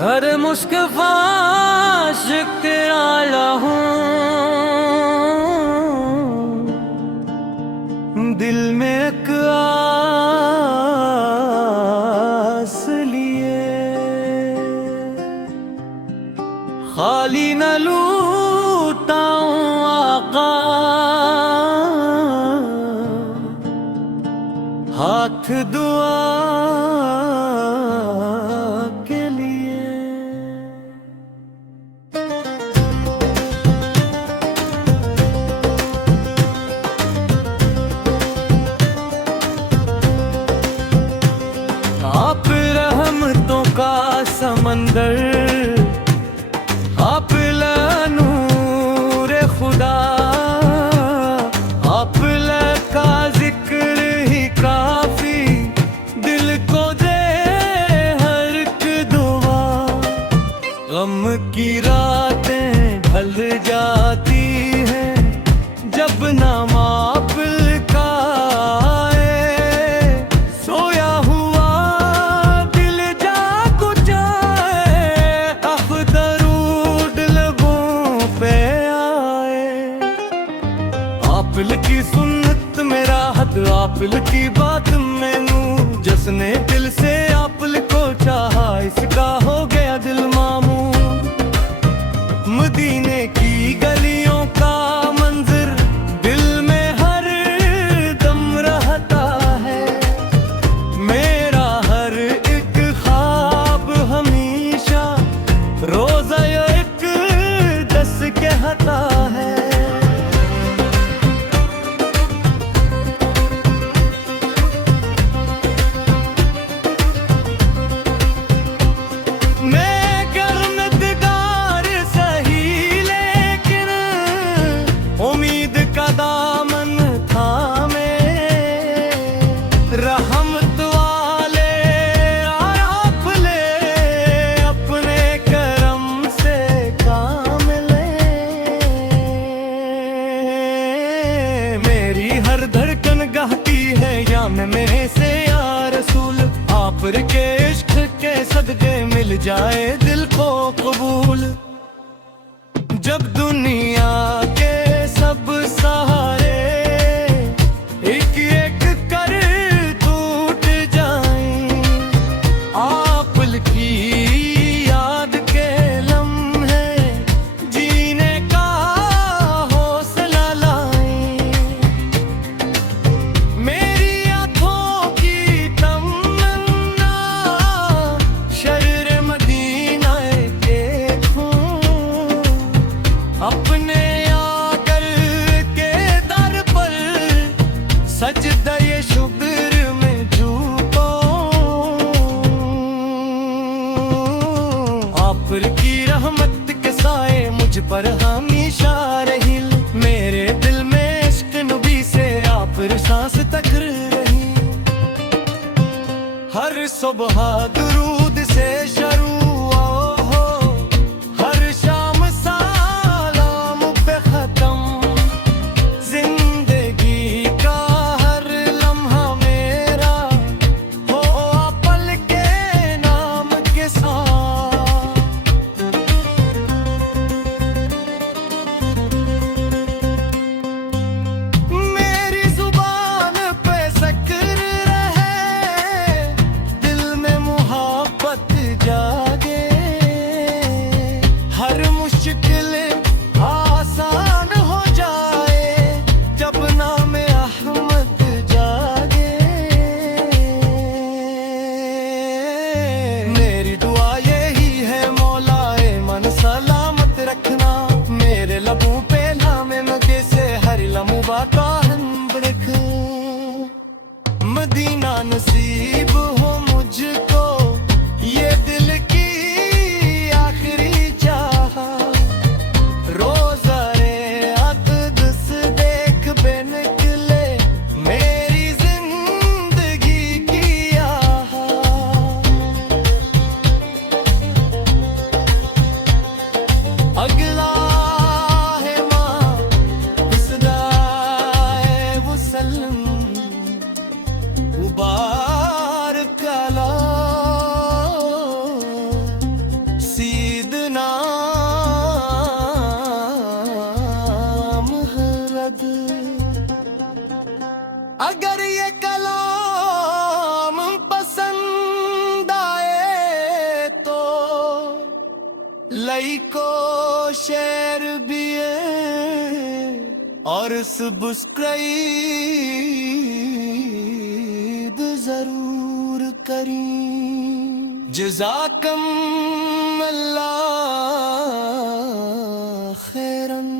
अरे मुस्कफा शुक्राला हूँ, दिल में एक आस लिए, खाली न लूटा हूँ आका, हाथ दुआ के लिए। आप रहमतों का समंदर, आप नूरे खुदा, आप का जिक्र ही काफी, दिल को दे हर एक दुआ। गम की रातें ढल जाती हैं जब नाम आप का आए, सोया हुआ दिल जाग जाए, अब दरूद लबों पे आए। आपिल की सुन्नत मेरा हद, आपिल की बात मैनू, जिसने दिल से आपिल को चाहा इसका हो गया दिल मामू। मदीने की गलियों का मंजर दिल में हर दम रहता है, मेरा हर एक ख्वाब हमेशा रोजा एक दस कहता है। उम्मीद का दामन थामे, रहमत वाले आप ले, अपने करम से काम ले। मेरी हर धड़कन गाती है या में से या रसूल, आप के इश्क के सदके मिल जाए दिल को कबूल। जब दुनिया के सब सहारे एक एक कर टूट जाएं, आपिल की याद के लम्हे जीने का हौसला लाएं। मेरी आँखों की तमन्ना शर्र मदीना देखूं, अपने आकर के दर पर सजदा ये शुक्र में झुकाऊं। आप की रहमत के साए मुझ पर हमेशा रही, मेरे दिल में इश्क नबी से आप सांस तक रही। हर सुबह दुरूद से शुरू हो, हर शाम सलाम पे खत्म, जिंदगी का हर लम्हा मेरा हो पल के नाम के साथ। मेरी जुबान पे ज़िक्र रहे, दिल में मोहब्बत जागे, हर मुश्किल आसान हो जाए जब नाम अहमद जागे। मेरी दुआ यही है मौलाए मन सलामत रखना, मेरे लबों पे नाम मगे से हर लम्हा का रख। मदीना नसीब हो मुझको, ये दिल की आखिरी चाह, रोज़ाए अक़दस देख बे निकले मेरी जिंदगी की आह। अगला है माँ सल्लम उबा बाद अगर ये कलाम पसंद आए तो लई को शेर भी है और सब्सक्राइब जरूर करी। जज़ाकम अल्लाह खैरन।